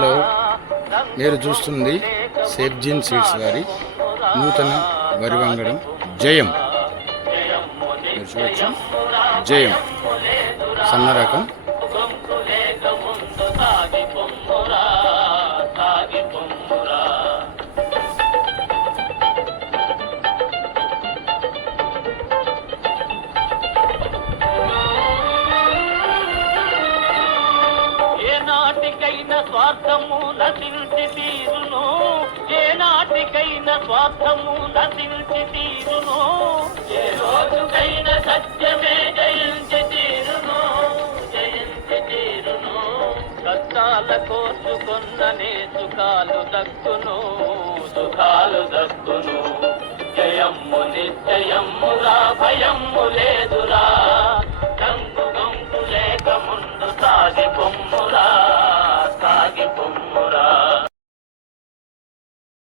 Hello, మీరు చూస్తుంది సేఫ్జిన్ seeds వారి నూతన వరి వంగడం జయం. మీరు చూడొచ్చు, జయం సన్న రకం. స్వార్థము నశించి తీరును, ఏ నాటికైనా స్వార్థము నశించి తీరును, ఏ రోజుకైన సత్యమే జయించి తీరును, జయించి తీరును. కష్టాల కోర్చుకొన్ననే సుఖాలు దక్కును, సుఖాలు దక్కును. జయమ్ము నిశ్చయమ్మురా, భయమ్ము లేదురా, గంగు గంగు లేక ముందు సాగి పొమ్మురా, సాగి పొమ్మురా.